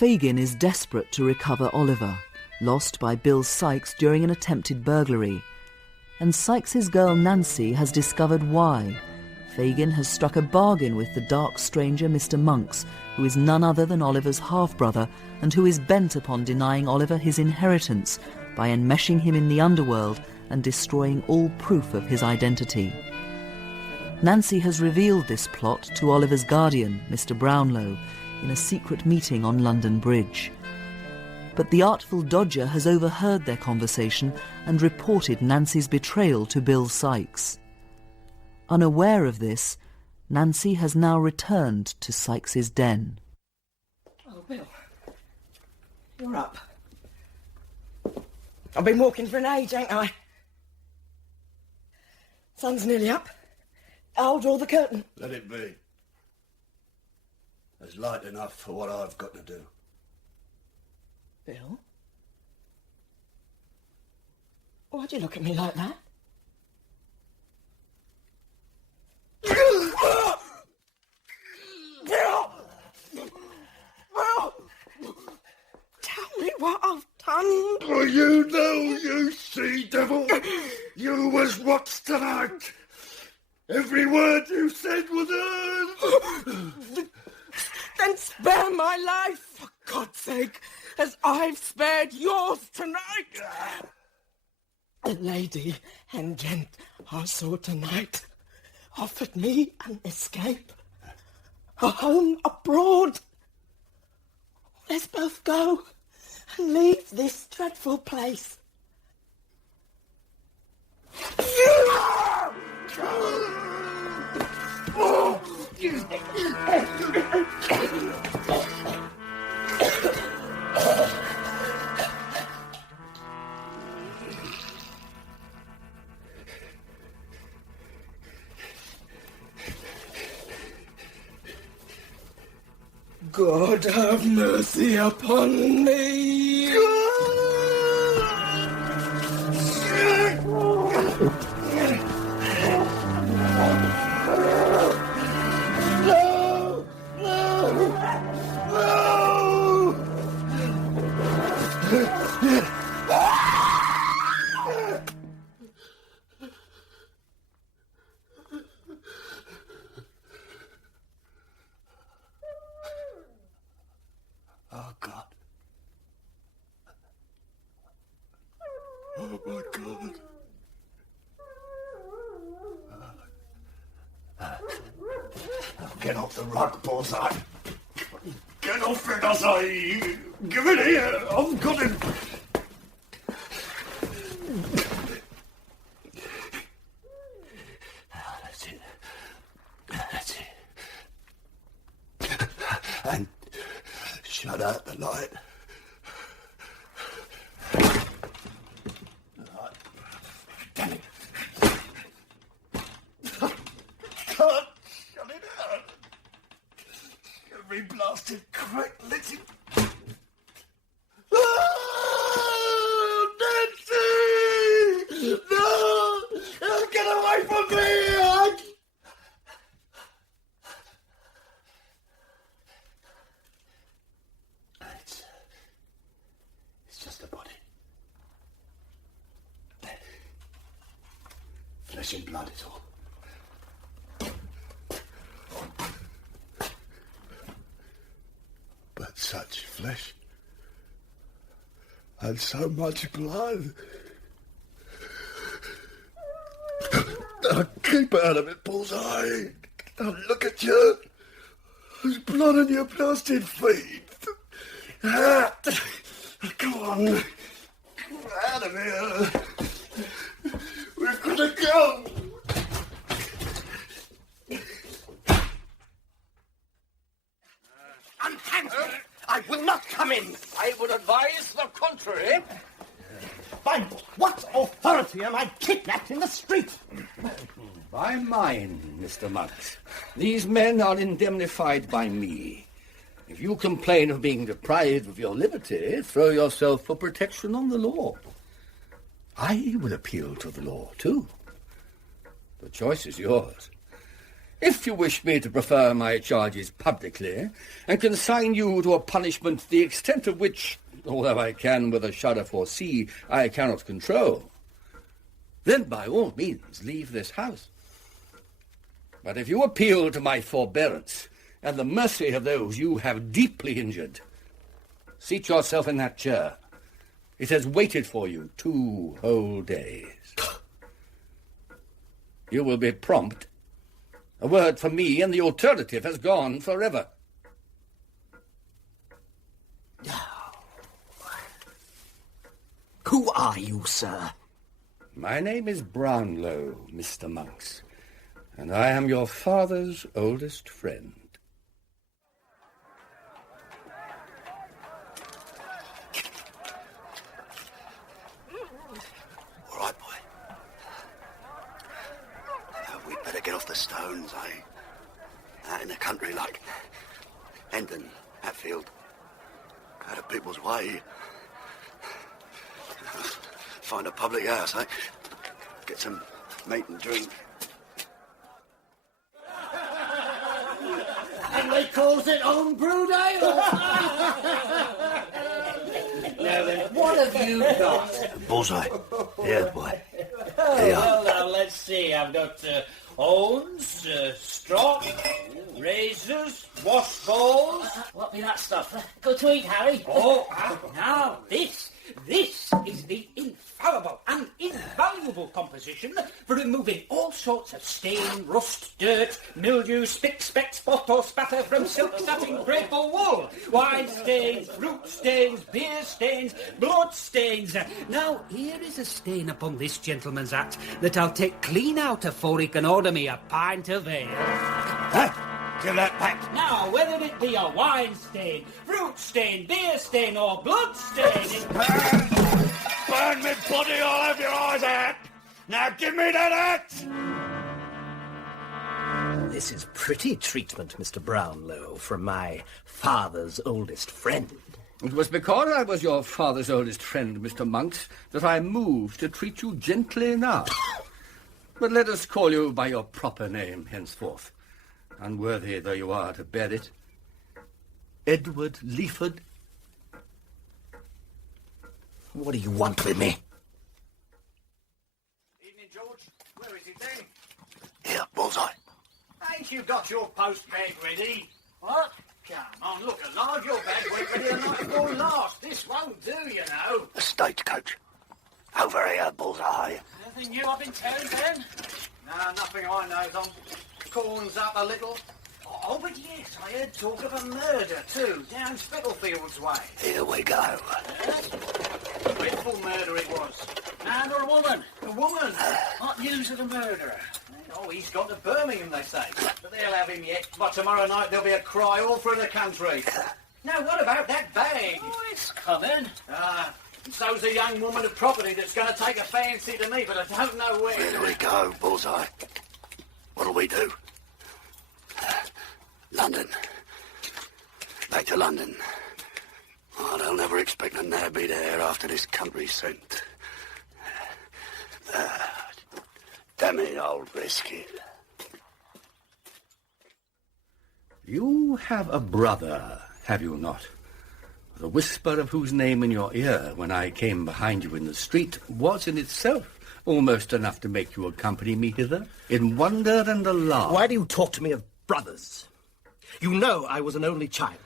Fagin is desperate to recover Oliver, lost by Bill Sikes during an attempted burglary. And Sykes's girl Nancy has discovered why. Fagin has struck a bargain with the dark stranger Mr. Monks, who is none other than Oliver's half-brother and who is bent upon denying Oliver his inheritance by enmeshing him in the underworld and destroying all proof of his identity. Nancy has revealed this plot to Oliver's guardian, Mr. Brownlow, in a secret meeting on London Bridge. But the Artful Dodger has overheard their conversation and reported Nancy's betrayal to Bill Sikes. Unaware of this, Nancy has now returned to Sikes's den. Oh, Bill, you're up. I've been walking for an age, ain't I? Sun's nearly up. I'll draw the curtain. Let it be. There's light enough for what I've got to do. Bill? Why'd you look at me like that? Bill! Bill! Tell me what I've done. Oh, you know, you she-devil. You was watched tonight. Every word you said was heard. Then spare my life, for God's sake, as I've spared yours tonight. A lady and gent I saw tonight offered me an escape, a home abroad. Let's both go and leave this dreadful place. God have mercy upon me. Oh, God. Oh, my God. Get off the rug, Bullseye. Get off it, I say. Give it here. I've got him. That's it. That's it. And shut out the light. Damn it. Can't shut it out. Every blasted crack lets it. Oh, Nancy! No! Get away from me! It's just a body. Flesh and blood is all. But such flesh and so much blood. Now keep out of it, Bullseye. Now look at you. There's blood on your blasted feet. Come on. Get out of here. We've got to go. Unhand me! I will not come in. I would advise the contrary. By what authority am I kidnapped in the street? By mine, Mr. Monks. These men are indemnified by me. If you complain of being deprived of your liberty, throw yourself for protection on the law. I will appeal to the law, too. The choice is yours. If you wish me to prefer my charges publicly, and consign you to a punishment the extent of which, although I can with a shudder foresee, I cannot control, then by all means leave this house. But if you appeal to my forbearance and the mercy of those you have deeply injured, seat yourself in that chair. It has waited for you 2 whole days. You will be prompt. A word from me and the alternative has gone forever. Who are you, sir? My name is Brownlow, Mr. Monks, and I am your father's oldest friend. All right, boy. We'd better get off the stones, eh? Out in the country like Hendon, Hatfield, out of people's way. Find a public house, eh? Get some meat and drink. And they calls it home brewed ale. Now then, what have you got? Bullseye. Here, boy. Here you Well, are. now, let's see. I've got hones, strop, razors, wash balls. What be that stuff? Go to eat, Harry. Oh, now, this is the infallible and invaluable composition for removing all sorts of stain, rust, dirt, mildew, spick, speck, spot or spatter from silk, satin, crepe or wool. Wine stains, fruit stains, beer stains, blood stains. Now, here is a stain upon this gentleman's hat that I'll take clean out afore he can order me a pint of ale. Huh? Give that back. Now, whether it be a wine stain, fruit stain, beer stain or blood stain... Burn me body all over your eyes out! Now give me that hat! This is pretty treatment, Mr. Brownlow, from my father's oldest friend. It was because I was your father's oldest friend, Mr. Monks, that I moved to treat you gently now. But let us call you by your proper name henceforth, unworthy though you are to bear it. Edward Leaford. What do you want with me? Evening, George. Where is it then? Here, Bullseye. Ain't you got your post bag ready? What? Come on, look alive. Your bag went ready the night before last. This won't do, you know. A stagecoach. Over here, Bullseye. Anything new up in town, then? No, nothing I knows on. Corns up a little. Oh, but yes, I heard talk of a murder, too, down Spittlefield's way. Here we go. Dreadful murder it was. Man or a woman? A woman. What news of the murderer? Oh, he's gone to Birmingham, they say. But they'll have him yet. But tomorrow night there'll be a cry all through the country. Now, what about that bag? Oh, it's coming. So's a young woman of property that's going to take a fancy to me, but I don't know where. Here we go, Bullseye. What'll we do? London. Back to London. Oh, they'll never expect a nabby there after this country scent. Damn it, old biscuit. You have a brother, have you not? The whisper of whose name in your ear when I came behind you in the street was in itself almost enough to make you accompany me hither in wonder and alarm. Why do you talk to me of brothers? You know I was an only child.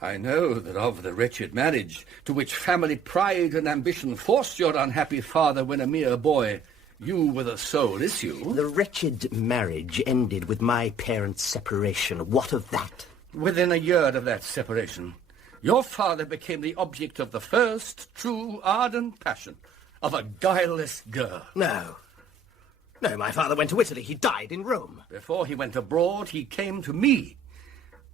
I know that of the wretched marriage to which family pride and ambition forced your unhappy father when a mere boy, you were the sole issue. The wretched marriage ended with my parents' separation. What of that? Within a year of that separation, your father became the object of the first true ardent passion of a guileless girl. No. No, my father went to Italy. He died in Rome. Before he went abroad, he came to me.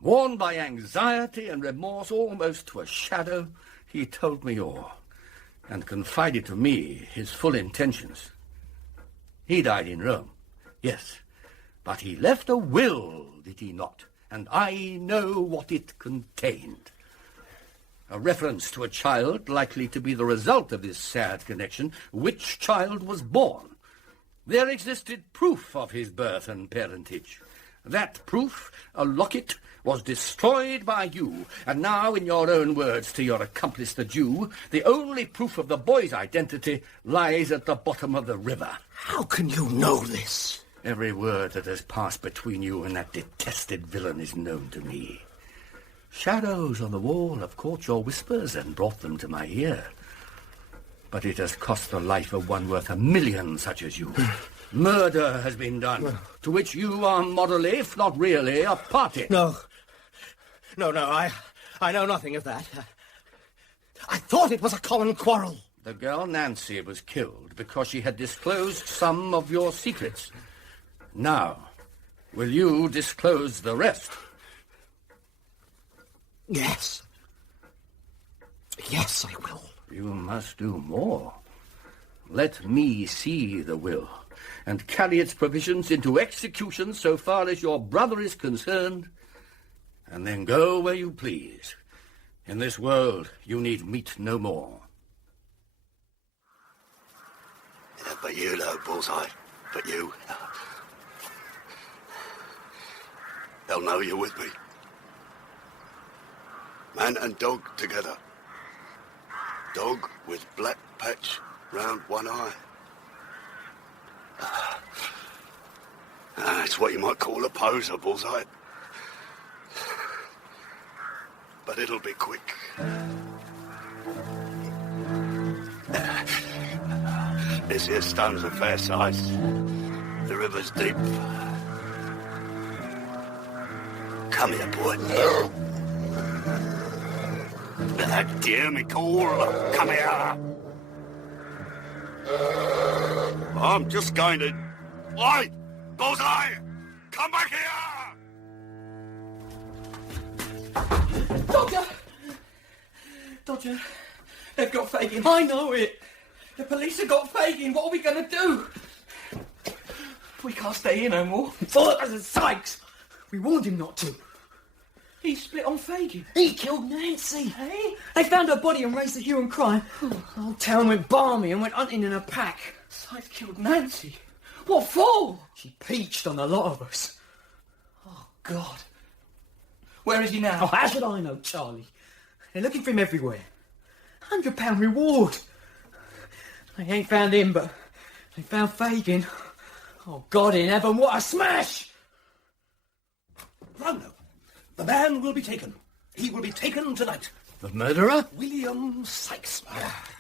Worn by anxiety and remorse almost to a shadow, he told me all, and confided to me his full intentions. He died in Rome, yes, but he left a will, did he not? And I know what it contained. A reference to a child likely to be the result of this sad connection, which child was born. There existed proof of his birth and parentage. That proof, a locket, was destroyed by you, and now, in your own words to your accomplice the Jew, the only proof of the boy's identity lies at the bottom of the river. How can you know this? Every word that has passed between you and that detested villain is known to me. Shadows on the wall have caught your whispers and brought them to my ear. But it has cost the life of one worth 1,000,000 such as you. Murder has been done, to which you are morally, if not really, a party. No, I know nothing of that. I thought it was a common quarrel. The girl Nancy was killed because she had disclosed some of your secrets. Now, will you disclose the rest? Yes. Yes, I will. You must do more. Let me see the will, and carry its provisions into execution so far as your brother is concerned, and then go where you please. In this world, you need meet no more. Yeah, but you, though, Bullseye, but you. They'll know you're with me. Man and dog together. Dog with black patch round one eye. It's what you might call a poser, Bullseye. But it'll be quick. This here stone's a fair size. The river's deep. Come here, boy. Dear me call. Come here. I'm just going to... Oi! Bullseye! Come back here! Dodger, they've got Fagin. I know it. The police have got Fagin. What are we going to do? We can't stay here no more. Father Sikes! We warned him not to. He split on Fagin. He killed Nancy. Hey? They found her body and raised the hue and cry. The whole town went balmy and went hunting in a pack. Sikes killed Nancy. What for? She peached on a lot of us. Oh, God. Where is he now? Oh, how should I know, Charlie? They're looking for him everywhere. £100 reward. They ain't found him, but they found Fagin. Oh, God in heaven, what a smash! Brownlow, the man will be taken. He will be taken tonight. The murderer? William Sikes.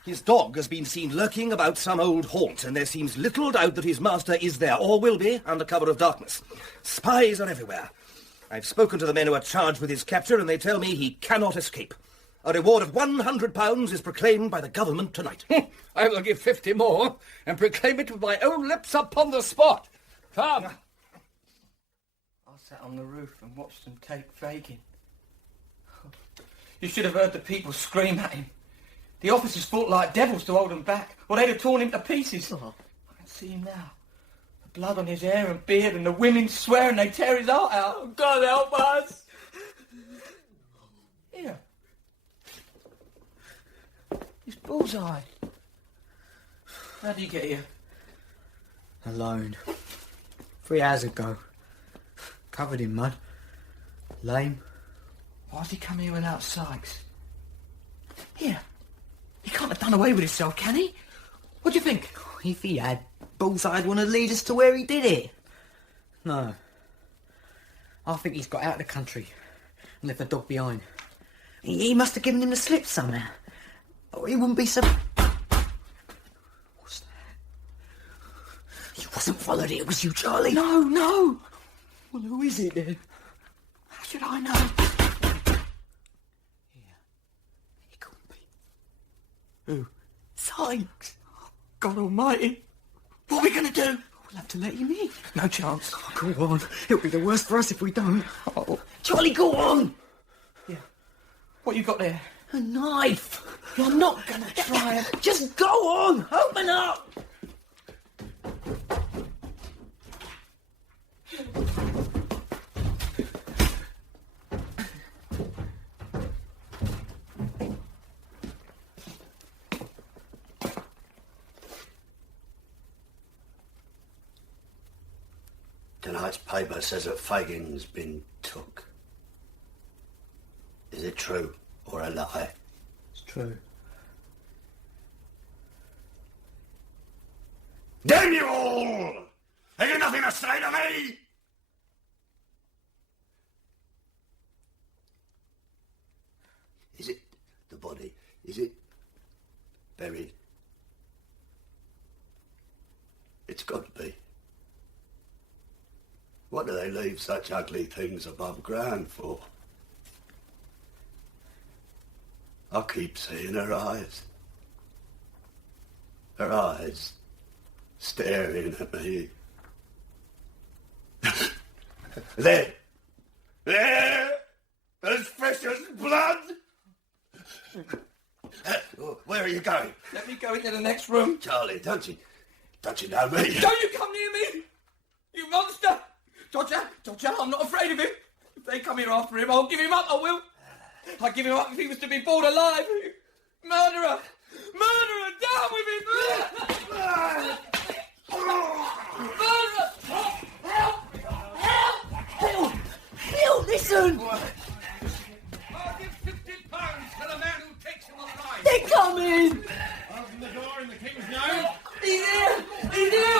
His dog has been seen lurking about some old haunt, and there seems little doubt that his master is there, or will be, under cover of darkness. Spies are everywhere. I've spoken to the men who are charged with his capture, and they tell me he cannot escape. A reward of £100 is proclaimed by the government tonight. I will give 50 more, and proclaim it with my own lips upon the spot. Come! I sat on the roof and watched them take Fagin. You should have heard the people scream at him. The officers fought like devils to hold him back, or they'd have torn him to pieces. I can see him now. The blood on his hair and beard, and the women swearing they'd tear his heart out. Oh, God help us! Here. It's Bullseye. How did he get here? Alone. 3 hours ago. Covered in mud. Lame. Why's he come here without Sikes? Here. He can't have done away with himself, can he? What do you think? If he had, Bullseye'd want to lead us to where he did it. No. I think he's got out of the country and left the dog behind. He must have given him the slip somehow. Or he wouldn't be so... What's that? You wasn't followed it, was you, Charlie? No. Well, who is it then? How should I know? He couldn't be. Who? Sikes. Oh, God almighty. What are we going to do? We'll have to let him in. No chance. Oh, go on. It'll be the worst for us if we don't. Oh. Charlie, go on! Yeah. What you got there? A knife! You're not going to try it. Just go on! Open up! Tonight's paper says that Fagin's been took. Is it true or a lie? It's true. Damn you all! Have you nothing to say to me? Is it the body? Is it buried? It's got to be. What do they leave such ugly things above ground for? I keep seeing her eyes. Her eyes staring at me. There! As fresh as blood! Where are you going? Let me go into the next room. Charlie, don't you know me? Don't you come near me! You monster! Dodger, I'm not afraid of him. If they come here after him, I'll give him up, I will. I'd give him up if he was to be born alive. Murderer! Down with him! Murderer! Bill, listen! I'll give £50 to the man who takes him alive. They're coming! Open the door in the king's name. He's here!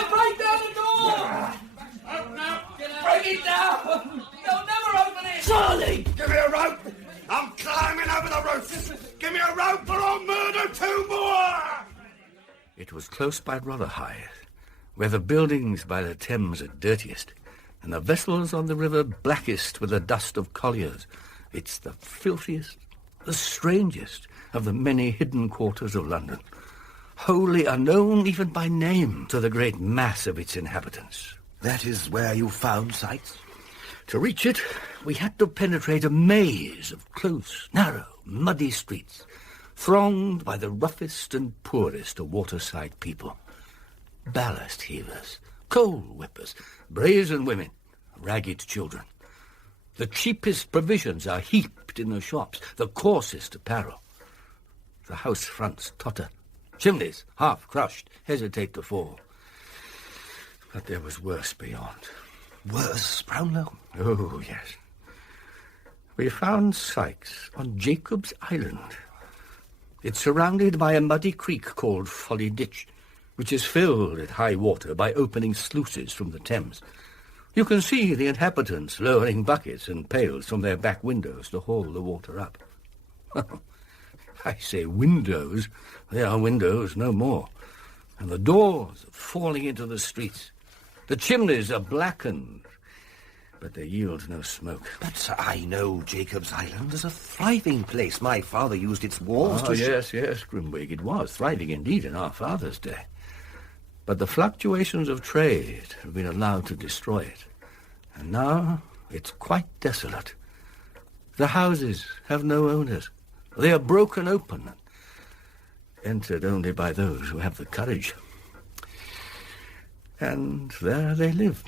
Break down the door! Open up. Break it down! They'll never open it! Charlie! Give me a rope. I'm climbing over the roof. Give me a rope or I'll murder 2 more. It was close by Rotherhithe, where the buildings by the Thames are dirtiest, and the vessels on the river blackest with the dust of colliers. It's the filthiest, the strangest of the many hidden quarters of London, wholly unknown even by name to the great mass of its inhabitants. That is where you found Sikes? To reach it, we had to penetrate a maze of close, narrow, muddy streets, thronged by the roughest and poorest of waterside people. Ballast heavers, coal whippers, brazen women, ragged children. The cheapest provisions are heaped in the shops, the coarsest apparel. The house fronts totter. Chimneys, half crushed, hesitate to fall. But there was worse beyond. Worse, Brownlow? Oh, yes. We found Sikes on Jacob's Island. It's surrounded by a muddy creek called Folly Ditch, which is filled at high water by opening sluices from the Thames. You can see the inhabitants lowering buckets and pails from their back windows to haul the water up. I say windows. They are windows no more. And the doors are falling into the streets. The chimneys are blackened, but they yield no smoke. But I know Jacob's Island is a thriving place. My father used its walls to... Yes, Grimwig, it was thriving indeed in our father's day. But the fluctuations of trade have been allowed to destroy it. And now it's quite desolate. The houses have no owners. They are broken open, entered only by those who have the courage. And there they live.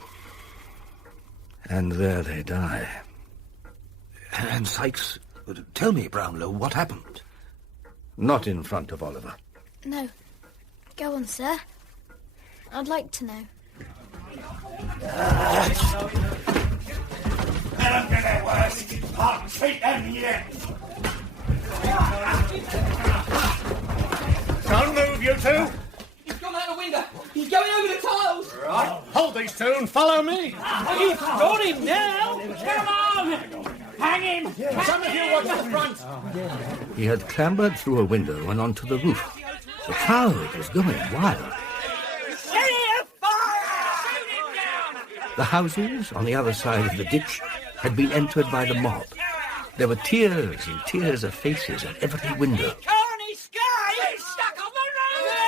And there they die. And Sikes, tell me, Brownlow, what happened? Not in front of Oliver. No. Go on, sir. I'd like to know. Let them get their worst. I'll treat them yet. Don't move, you two. He's gone out the window. He's going over the tiles. Right. Hold these two and follow me. He's got him now. Come on. Hang him. Some of you watch the front. He had clambered through a window and onto the roof. The crowd was going wild. The houses on the other side of the ditch had been entered by the mob. There were tiers and tiers of faces at every window. Carney Sky is stuck on the roof!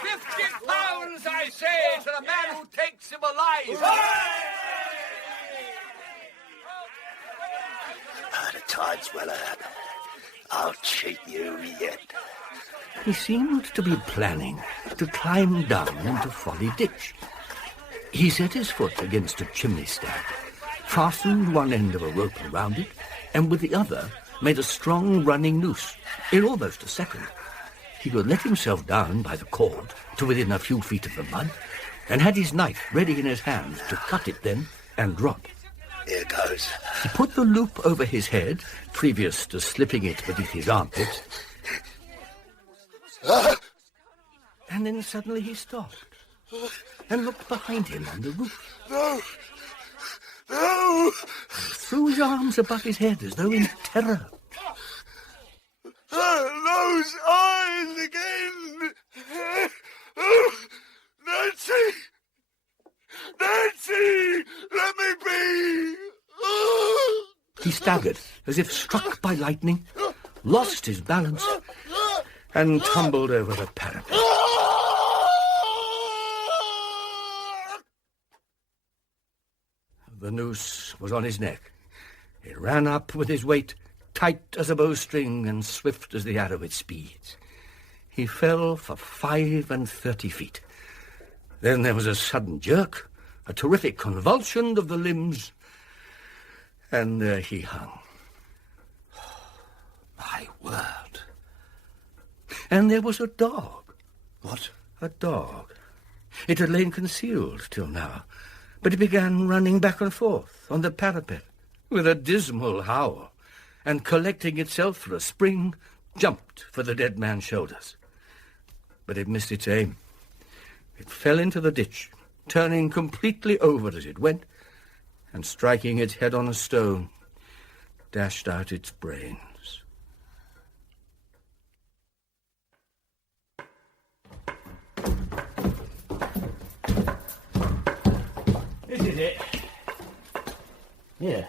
£50, I say, to the man who takes him alive. The tide's well out. I'll cheat you yet. He seemed to be planning to climb down into Folly Ditch. He set his foot against a chimney stack, fastened one end of a rope around it, and with the other made a strong running noose. In almost a second, he could let himself down by the cord to within a few feet of the mud, and had his knife ready in his hand to cut it then and drop. Here goes. He put the loop over his head, previous to slipping it beneath his armpit, and then suddenly he stopped and looked behind him on the roof. No! No! Threw his arms above his head as though in terror. Those eyes again! Nancy! Nancy! Let me be! He staggered as if struck by lightning, lost his balance, and tumbled over the parapet. The noose was on his neck. It ran up with his weight, tight as a bowstring and swift as the arrow it speeds. He fell for 35 feet. Then there was a sudden jerk, a terrific convulsion of the limbs, and there he hung. My word. And there was a dog. What? A dog. It had lain concealed till now, but it began running back and forth on the parapet with a dismal howl, and collecting itself for a spring, jumped for the dead man's shoulders. But it missed its aim. It fell into the ditch, turning completely over as it went, and striking its head on a stone, dashed out its brains. This is it. Yeah,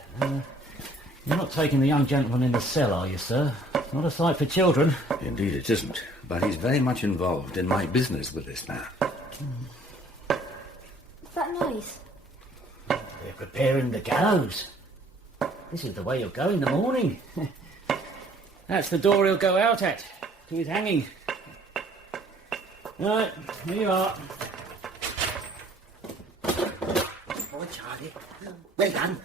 you're not taking the young gentleman in the cell, are you, sir? Not a sight for children. Indeed it isn't, but he's very much involved in my business with this man. What's that noise? They're preparing the gallows. This is the way he'll go in the morning. That's the door he'll go out at, to his hanging. Right, here you are. Oh, Charlie. Well done.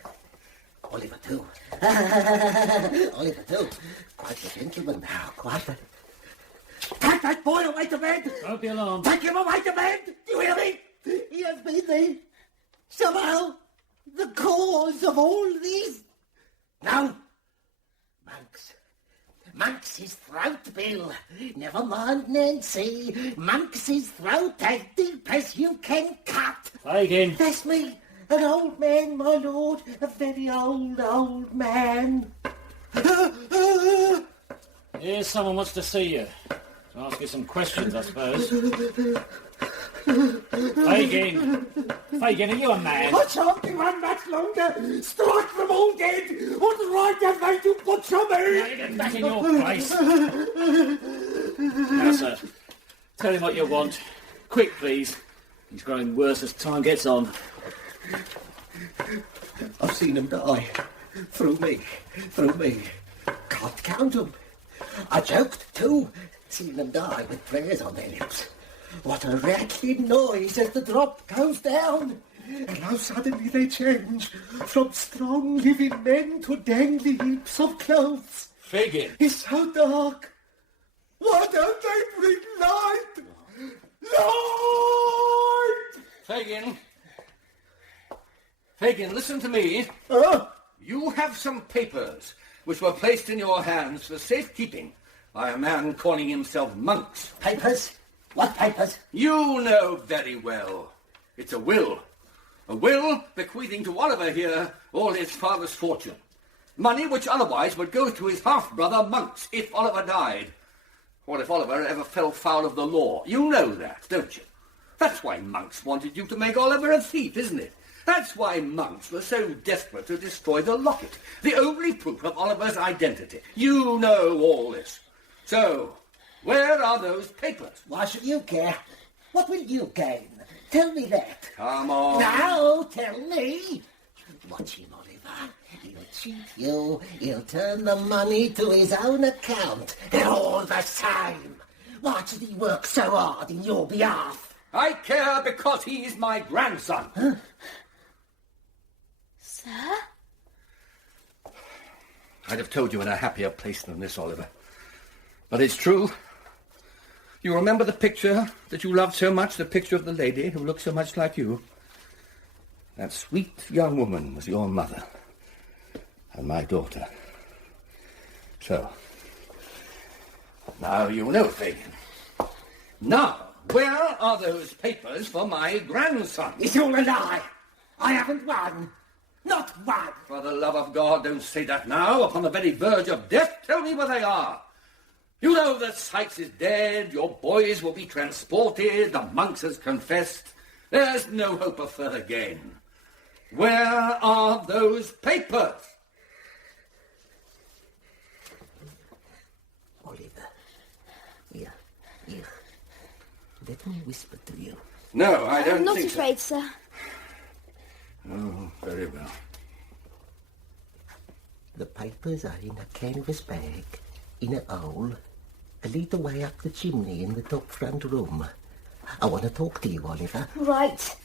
Oliver, too. Oliver, too. Quite a gentleman now, quite a... Take that boy away to bed! Don't be alarmed. Take him away to bed! Do you hear me? He has been somehow the cause of all these... Now, Monks's throat, Bill. Never mind, Nancy. Monks's throat as deep as you can cut. Fagin. That's me. An old man, my lord. A very old man. Here's someone wants to see you. To ask you some questions, I suppose. Fagin! Fagin, are you a man? I shan't be one much longer. Strike them all dead. What right have they to butcher me? Now you get back in your place. Now, sir, tell him what you want. Quick, please. He's growing worse as time gets on. I've seen them die. Through me. Can't count them. I joked, too, seeing them die with prayers on their lips. What a rattling noise as the drop goes down. And how suddenly they change from strong living men to dangly heaps of clothes. Fagin. It's so dark. Why don't they bring light? Light! Fagin. Fagin, listen to me. You have some papers which were placed in your hands for safekeeping by a man calling himself Monks. Papers? What papers? You know very well. It's a will. A will bequeathing to Oliver here all his father's fortune. Money which otherwise would go to his half-brother Monks if Oliver died. Or if Oliver ever fell foul of the law. You know that, don't you? That's why Monks wanted you to make Oliver a thief, isn't it? That's why Monks was so desperate to destroy the locket, the only proof of Oliver's identity. You know all this. So, where are those papers? Why should you care? What will you gain? Tell me that. Come on. Now, tell me. Watch him, Oliver. He'll cheat you. He'll turn the money to his own account. They're all the same. Why should he work so hard in your behalf? I care because he's my grandson. Huh? Sir? I'd have told you in a happier place than this, Oliver. But it's true. You remember the picture that you loved so much, the picture of the lady who looked so much like you? That sweet young woman was your mother and my daughter. So, now you know, Fagin. Now, where are those papers for my grandson? It's all a lie. I haven't won. Not one. For the love of God, don't say that now, upon the very verge of death. Tell me where they are. You know that Sikes is dead, your boys will be transported, the monks has confessed. There's no hope of further gain. Where are those papers? Oliver, here. Let me whisper to you. No, I don't I'm not think afraid, so. sir. Oh, very well. The papers are in a canvas bag, in a hole, a little way up the chimney in the top front room. I want to talk to you, Oliver. Right.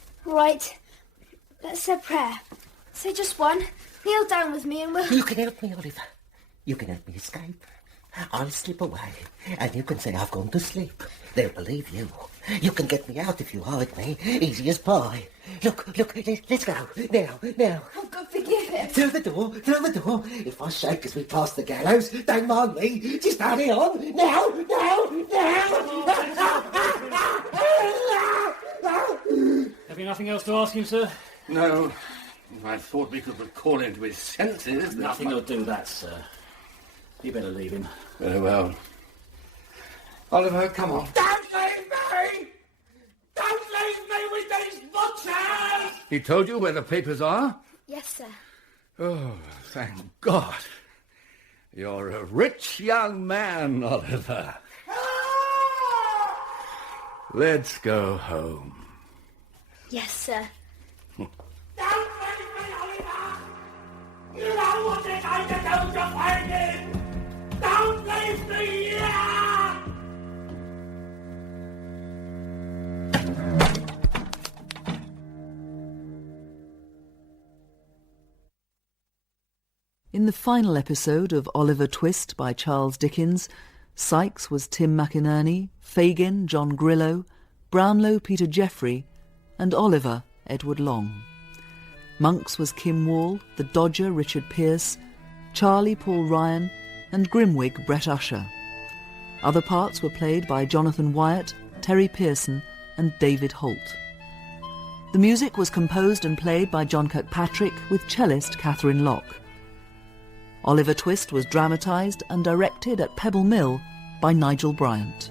Let's say a prayer. Say just one. Kneel down with me and we'll... You can help me, Oliver. You can help me escape. I'll slip away, and you can say I've gone to sleep. They'll believe you. You can get me out if you hide me. Easy as pie. Look, let's go. Now. Oh, God, forgive him. Through the door. If I shake as we pass the gallows, don't mind me. Just hurry on. Now. Have you nothing else to ask him, sir? No. I thought we could recall him to his senses. Nothing will do that, sir. You better leave him. Very well. Oliver, come on. Don't leave me! Don't leave me with these butchers! He told you where the papers are? Yes, sir. Oh, thank God. You're a rich young man, Oliver. Let's go home. Yes, sir. Don't leave me, Oliver! You know what it is to do to Fagin! Don't leave me here! In the final episode of Oliver Twist by Charles Dickens, Sikes was Tim McInerney, Fagin John Grillo, Brownlow Peter Jeffrey, and Oliver Edward Long. Monks was Kim Wall, the Dodger Richard Pearce, Charlie Paul Ryan, and Grimwig Brett Usher. Other parts were played by Jonathan Wyatt, Terry Pearson, and David Holt. The music was composed and played by John Kirkpatrick with cellist Catherine Locke. Oliver Twist was dramatised and directed at Pebble Mill by Nigel Bryant.